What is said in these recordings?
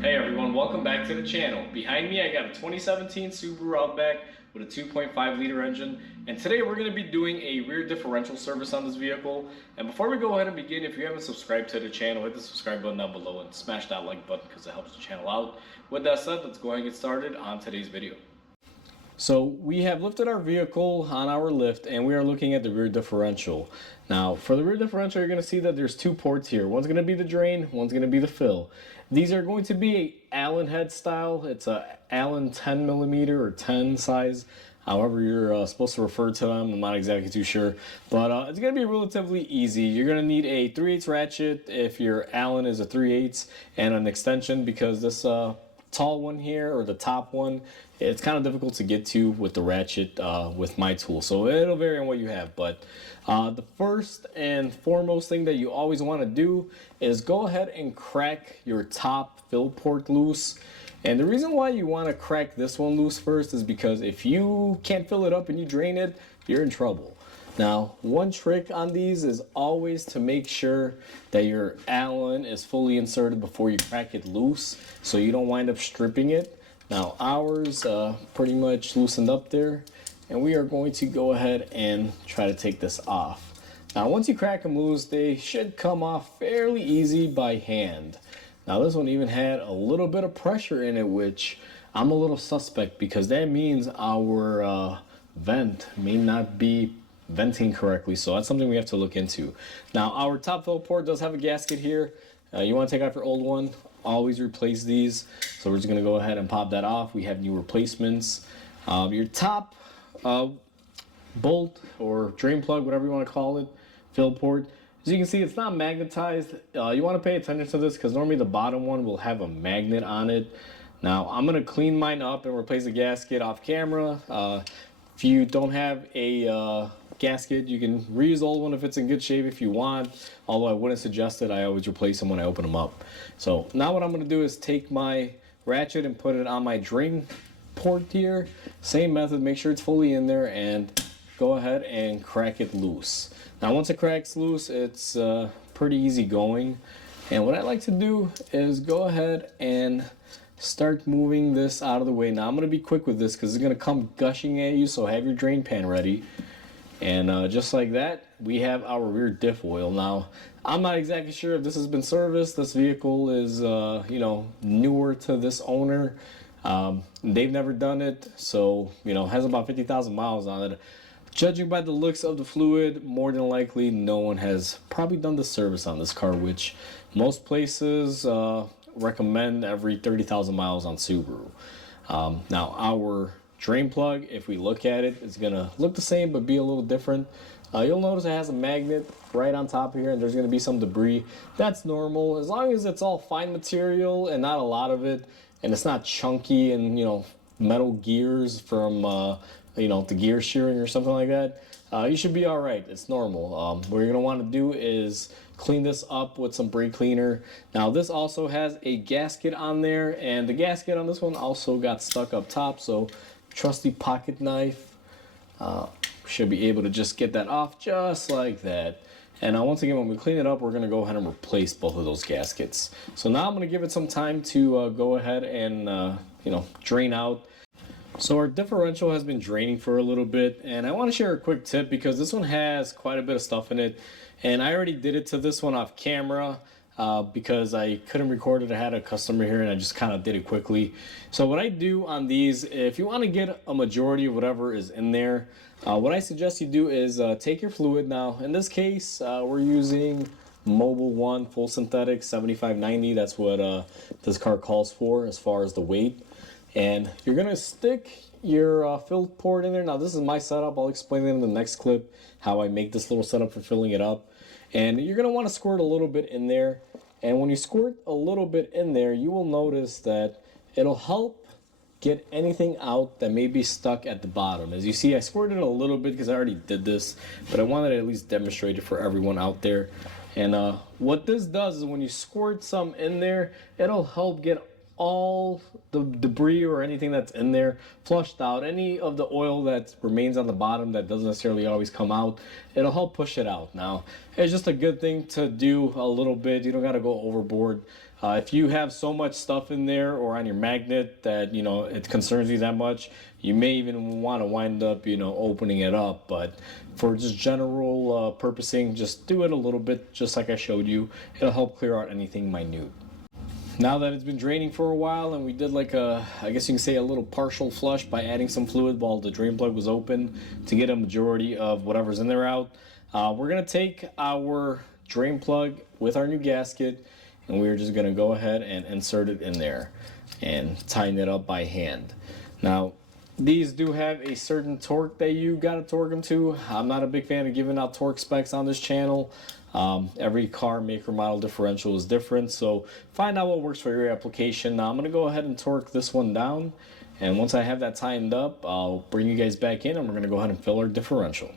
Hey everyone, welcome back to the channel. Behind me I got a 2017 Subaru Outback with a 2.5 liter engine, and today we're going to be doing a rear differential service on this vehicle. And before we go ahead and begin, if you haven't subscribed to the channel, hit the subscribe button down below and smash that like button because it helps the channel out. With that said, let's go ahead and get started on today's video. So we have lifted our vehicle on our lift and we are looking at the rear differential. Now for the rear differential, you're going to see that there's two ports here. One's going to be the drain, one's going to be the fill. These are going to be a Allen head style. It's a Allen 10 millimeter or 10 size, however you're supposed to refer to them. I'm not exactly too sure, but it's going to be relatively easy. You're going to need a 3/8 ratchet if your Allen is a 3/8 and an extension, because this tall one here, or the top one, it's kind of difficult to get to with the ratchet with my tool, so it'll vary on what you have. But the first and foremost thing that you always want to do is go ahead and crack your top fill port loose. And the reason why you want to crack this one loose first is because if you can't fill it up and you drain it, you're in trouble. Now, one trick on these is always to make sure that your Allen is fully inserted before you crack it loose, so you don't wind up stripping it. Now, ours pretty much loosened up there, and we are going to go ahead and try to take this off. Now, once you crack them loose, they should come off fairly easy by hand. Now, this one even had a little bit of pressure in it, which I'm a little suspect, because that means our vent may not be venting correctly, so that's something we have to look into. Now, our top fill port does have a gasket here. You want to take off your old one, always replace these. So we're just going to go ahead and pop that off. We have new replacements. Your top bolt or drain plug, whatever you want to call it, fill port, as you can see, it's not magnetized. You want to pay attention to this because normally the bottom one will have a magnet on it. Now, I'm going to clean mine up and replace the gasket off camera. If you don't have a gasket, you can reuse the old one if it's in good shape if you want, although I wouldn't suggest it. I always replace them when I open them up. So now what I'm going to do is take my ratchet and put it on my drain port here. Same method, make sure it's fully in there, and go ahead and crack it loose. Now once it cracks loose, it's pretty easy going, and what I like to do is go ahead and start moving this out of the way. Now I'm going to be quick with this because it's going to come gushing at you, so have your drain pan ready. And just like that, we have our rear diff oil. Now, I'm not exactly sure if this has been serviced. This vehicle is, newer to this owner. They've never done it, so, has about 50,000 miles on it. Judging by the looks of the fluid, more than likely, no one has probably done the service on this car, which most places recommend every 30,000 miles on Subaru. Now, our drain plug, if we look at it, it's gonna look the same but be a little different. You'll notice it has a magnet right on top of here, and there's gonna be some debris. That's normal as long as it's all fine material and not a lot of it, and it's not chunky and metal gears from the gear shearing or something like that. You should be all right. It's normal. What you're gonna want to do is clean this up with some brake cleaner. Now this also has a gasket on there, and the gasket on this one also got stuck up top, so trusty pocket knife should be able to just get that off just like that. And now once again, when we clean it up, we're going to go ahead and replace both of those gaskets. So now I'm going to give it some time to go ahead and drain out. So our differential has been draining for a little bit, and I want to share a quick tip because this one has quite a bit of stuff in it, and I already did it to this one off camera. Because I couldn't record it. I had a customer here and I just kind of did it quickly. So what I do on these, if you want to get a majority of whatever is in there, what I suggest you do is take your fluid. Now in this case, we're using Mobil 1 full synthetic 7590. That's what this car calls for as far as the weight. And you're going to stick your fill port in there. Now this is my setup. I'll explain it in the next clip how I make this little setup for filling it up. And you're going to want to squirt a little bit in there. And when you squirt a little bit in there, you will notice that it'll help get anything out that may be stuck at the bottom. As you see, I squirted a little bit because I already did this, but I wanted to at least demonstrate it for everyone out there. And what this does is when you squirt some in there, it'll help get all the debris or anything that's in there flushed out. Any of the oil that remains on the bottom that doesn't necessarily always come out, it'll help push it out. Now, it's just a good thing to do a little bit. You don't got to go overboard. If you have so much stuff in there or on your magnet that it concerns you that much, you may even want to wind up opening it up. But for just general purposing, just do it a little bit, just like I showed you. It'll help clear out anything minute. Now that it's been draining for a while and we did like I guess you can say a little partial flush by adding some fluid while the drain plug was open to get a majority of whatever's in there out, we're going to take our drain plug with our new gasket and we're just going to go ahead and insert it in there and tighten it up by hand. Now, these do have a certain torque that you got to torque them to. I'm not a big fan of giving out torque specs on this channel. Every car maker model differential is different, so find out what works for your application. Now I'm going to go ahead and torque this one down, and once I have that tightened up, I'll bring you guys back in and we're going to go ahead and fill our differential.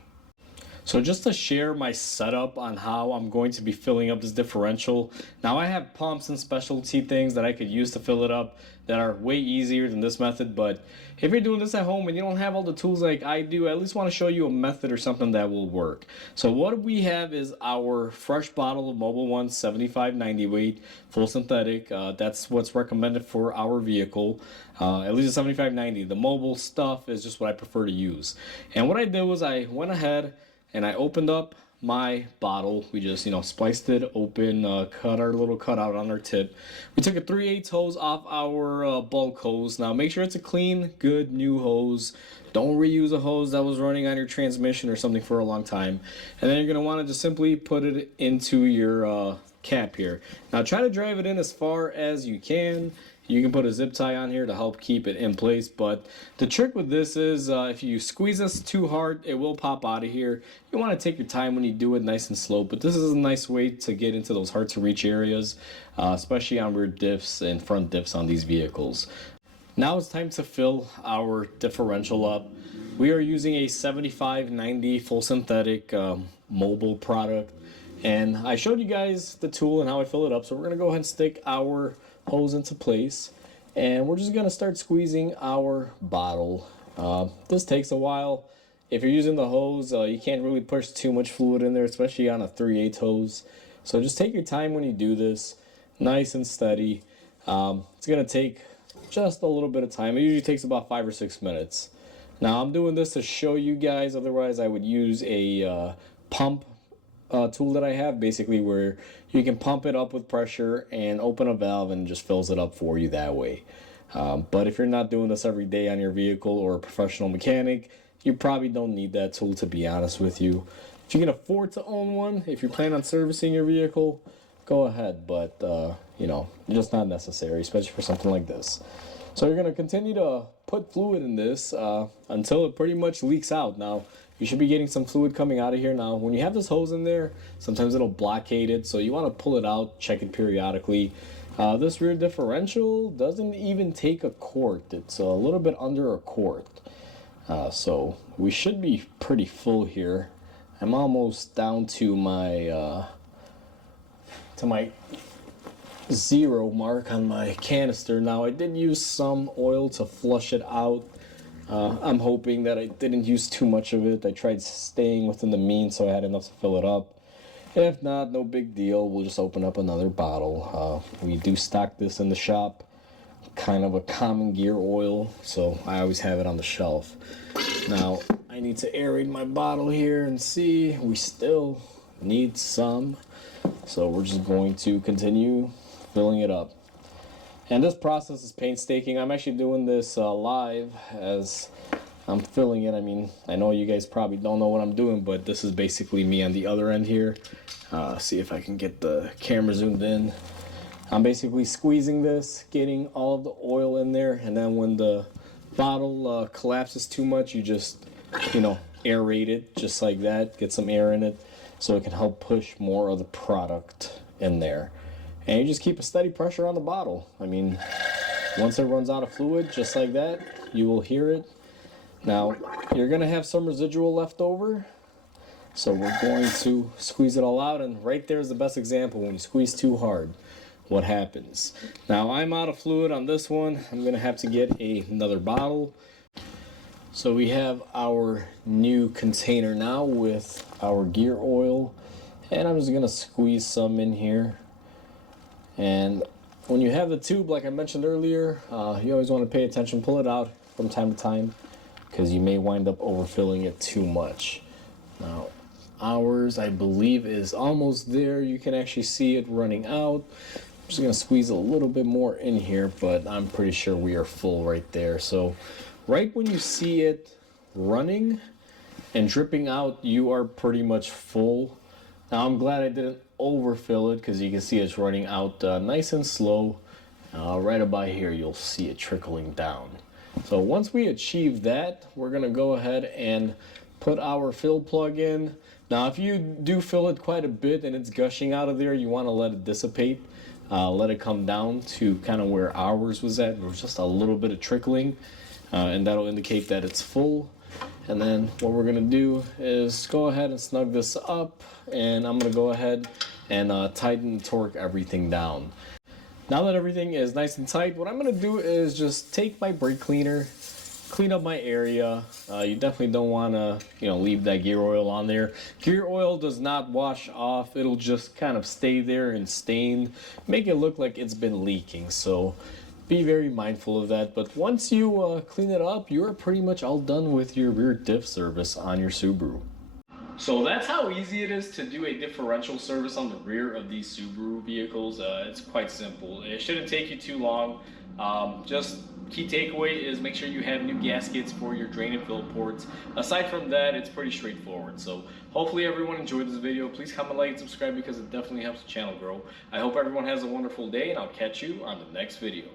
So just to share my setup on how I'm going to be filling up this differential, now I have pumps and specialty things that I could use to fill it up that are way easier than this method, but if you're doing this at home and you don't have all the tools like I do, I at least want to show you a method or something that will work. So what we have is our fresh bottle of Mobil 1 75/90 weight, full synthetic. That's what's recommended for our vehicle, at least a 75/90. The Mobil stuff is just what I prefer to use. And what I did was I went ahead and I opened up my bottle. We just, spliced it open, cut our little cutout on our tip. We took a 3/8 hose off our bulk hose. Now make sure it's a clean, good, new hose. Don't reuse a hose that was running on your transmission or something for a long time. And then you're going to want to just simply put it into your cap here. Now try to drive it in as far as you can. You can put a zip tie on here to help keep it in place, but the trick with this is if you squeeze this too hard, it will pop out of here. You want to take your time when you do it, nice and slow, but this is a nice way to get into those hard to reach areas, especially on rear diffs and front diffs on these vehicles. Now it's time to fill our differential up. We are using a 75/90 full synthetic Mobil product, and I showed you guys the tool and how I fill it up, so we're going to go ahead and stick our hose into place and we're just going to start squeezing our bottle. This takes a while. If you're using the hose, you can't really push too much fluid in there, especially on a 3/8 hose. So just take your time when you do this, nice and steady. It's going to take just a little bit of time. It usually takes about 5 or 6 minutes. Now I'm doing this to show you guys, otherwise I would use a pump tool that I have, basically where you can pump it up with pressure and open a valve and just fills it up for you that way. But if you're not doing this every day on your vehicle or a professional mechanic, you probably don't need that tool, to be honest with you. If you can afford to own one, if you plan on servicing your vehicle, go ahead, but just not necessary, especially for something like this. So you're going to continue to put fluid in this until it pretty much leaks out. Now you should be getting some fluid coming out of here. Now when you have this hose in there, sometimes it'll blockade it, so you want to pull it out, check it periodically. This rear differential doesn't even take a quart. It's a little bit under a quart, so we should be pretty full here. I'm almost down to my zero mark on my canister. Now I did use some oil to flush it out. I'm hoping that I didn't use too much of it. I tried staying within the mean so I had enough to fill it up. If not, no big deal. We'll just open up another bottle. We do stock this in the shop, kind of a common gear oil, so I always have it on the shelf. Now I need to aerate my bottle here and see. We still need some, so we're just going to continue filling it up. And this process is painstaking. I'm actually doing this live as I'm filling it. I mean, I know you guys probably don't know what I'm doing, but this is basically me on the other end here. See if I can get the camera zoomed in. I'm basically squeezing this, getting all of the oil in there, and then when the bottle collapses too much, you just, aerate it just like that. Get some air in it so it can help push more of the product in there. And you just keep a steady pressure on the bottle. I mean, once it runs out of fluid, just like that, you will hear it. Now, you're going to have some residual left over, so we're going to squeeze it all out, and right there is the best example. When you squeeze too hard, what happens? Now, I'm out of fluid on this one. I'm going to have to get another bottle. So we have our new container now with our gear oil, and I'm just going to squeeze some in here. And When you have the tube, like I mentioned earlier, you always want to pay attention, pull it out from time to time, because you may wind up overfilling it too much. Now, ours, I believe, is almost there. You can actually see it running out. I'm just gonna squeeze a little bit more in here, but I'm pretty sure we are full right there. So right when you see it running and dripping out, you are pretty much full. Now I'm glad I didn't overfill it, because you can see it's running out nice and slow. Right about here, you'll see it trickling down. So once we achieve that, we're gonna go ahead and put our fill plug in. Now if you do fill it quite a bit and it's gushing out of there, you want to let it dissipate. Let it come down to kind of where ours was at. There was just a little bit of trickling, and that'll indicate that it's full. And then what we're gonna do is go ahead and snug this up, and I'm gonna go ahead and tighten and torque everything down. Now that everything is nice and tight, what I'm gonna do is just take my brake cleaner, clean up my area. You definitely don't wanna, leave that gear oil on there. Gear oil does not wash off. It'll just kind of stay there and stain, make it look like it's been leaking. So be very mindful of that. But once you clean it up, you're pretty much all done with your rear diff service on your Subaru. So that's how easy it is to do a differential service on the rear of these Subaru vehicles. It's quite simple. It shouldn't take you too long. Just key takeaway is make sure you have new gaskets for your drain and fill ports. Aside from that, it's pretty straightforward. So hopefully everyone enjoyed this video. Please comment, like, and subscribe, because it definitely helps the channel grow. I hope everyone has a wonderful day, and I'll catch you on the next video.